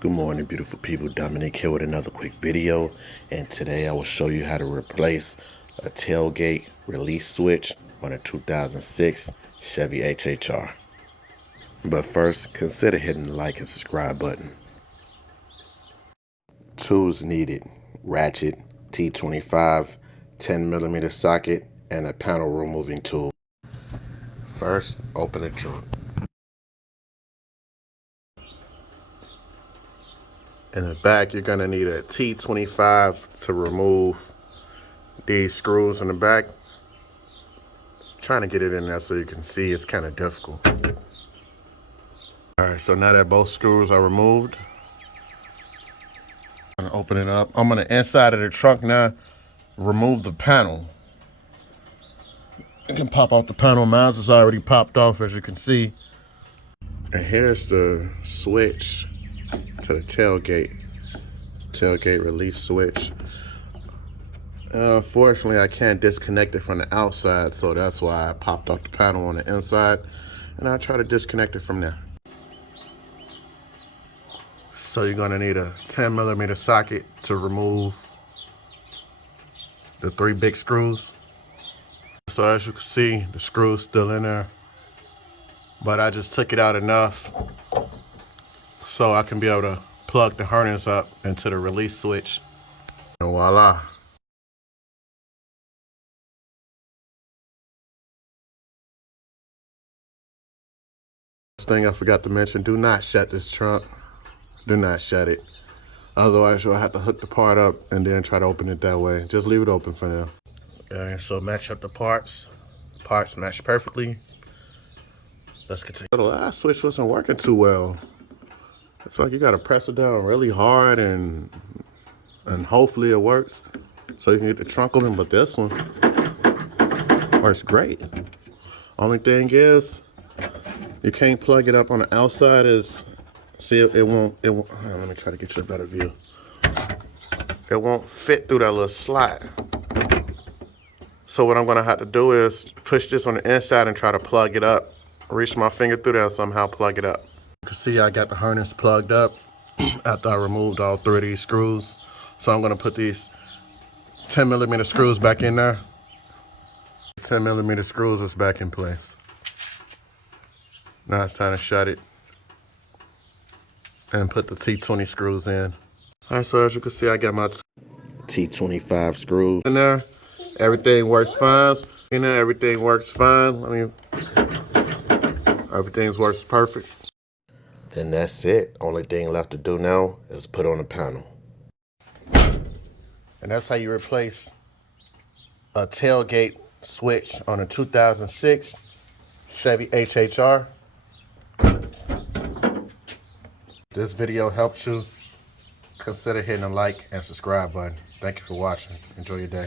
Good morning, beautiful people. Dominic here with another quick video, and today I will show you how to replace a tailgate release switch on a 2006 Chevy HHR. But first, consider hitting the like and subscribe button. Tools needed: ratchet, T25, 10mm socket, and a panel removing tool. First, open the trunk. In the back, you're gonna need a T25 to remove these screws in the back. Trying to get it in there so you can see, it's kind of difficult. All right, so now that both screws are removed, I'm gonna open it up. I'm gonna inside of the trunk now, remove the panel. You can pop off the panel. Mine is already popped off, as you can see. And here's the switch to the tailgate release switch. Unfortunately, I can't disconnect it from the outside, so that's why I popped off the panel on the inside, and I'll try to disconnect it from there. So you're gonna need a 10mm socket to remove the 3 big screws. So as you can see, the screw's still in there, but I just took it out enough so I can be able to plug the harness up into the release switch. And voila. Thing I forgot to mention, do not shut this trunk. Do not shut it. Otherwise you'll have to hook the part up and then try to open it that way. Just leave it open for now. Okay, so match up the parts. Parts match perfectly. Let's continue. The last switch wasn't working too well. It's like you gotta press it down really hard and hopefully it works so you can get the trunk open, but this one works great. Only thing is, you can't plug it up on the outside. See, it won't, let me try to get you a better view. It won't fit through that little slot. So what I'm gonna have to do is push this on the inside and try to plug it up. Reach my finger through there and somehow plug it up. You can see I got the harness plugged up after I removed all 3 of these screws. So I'm gonna put these 10mm screws back in there. 10mm screws is back in place. Now it's time to shut it and put the T20 screws in. All right, so as you can see, I got my T25 screws in there. Everything works fine. You know, everything works fine. I mean, everything works perfect. And that's it. Only thing left to do now is put on the panel. And that's how you replace a tailgate switch on a 2006 Chevy HHR. This video helped you, consider hitting the like and subscribe button. Thank you for watching. Enjoy your day.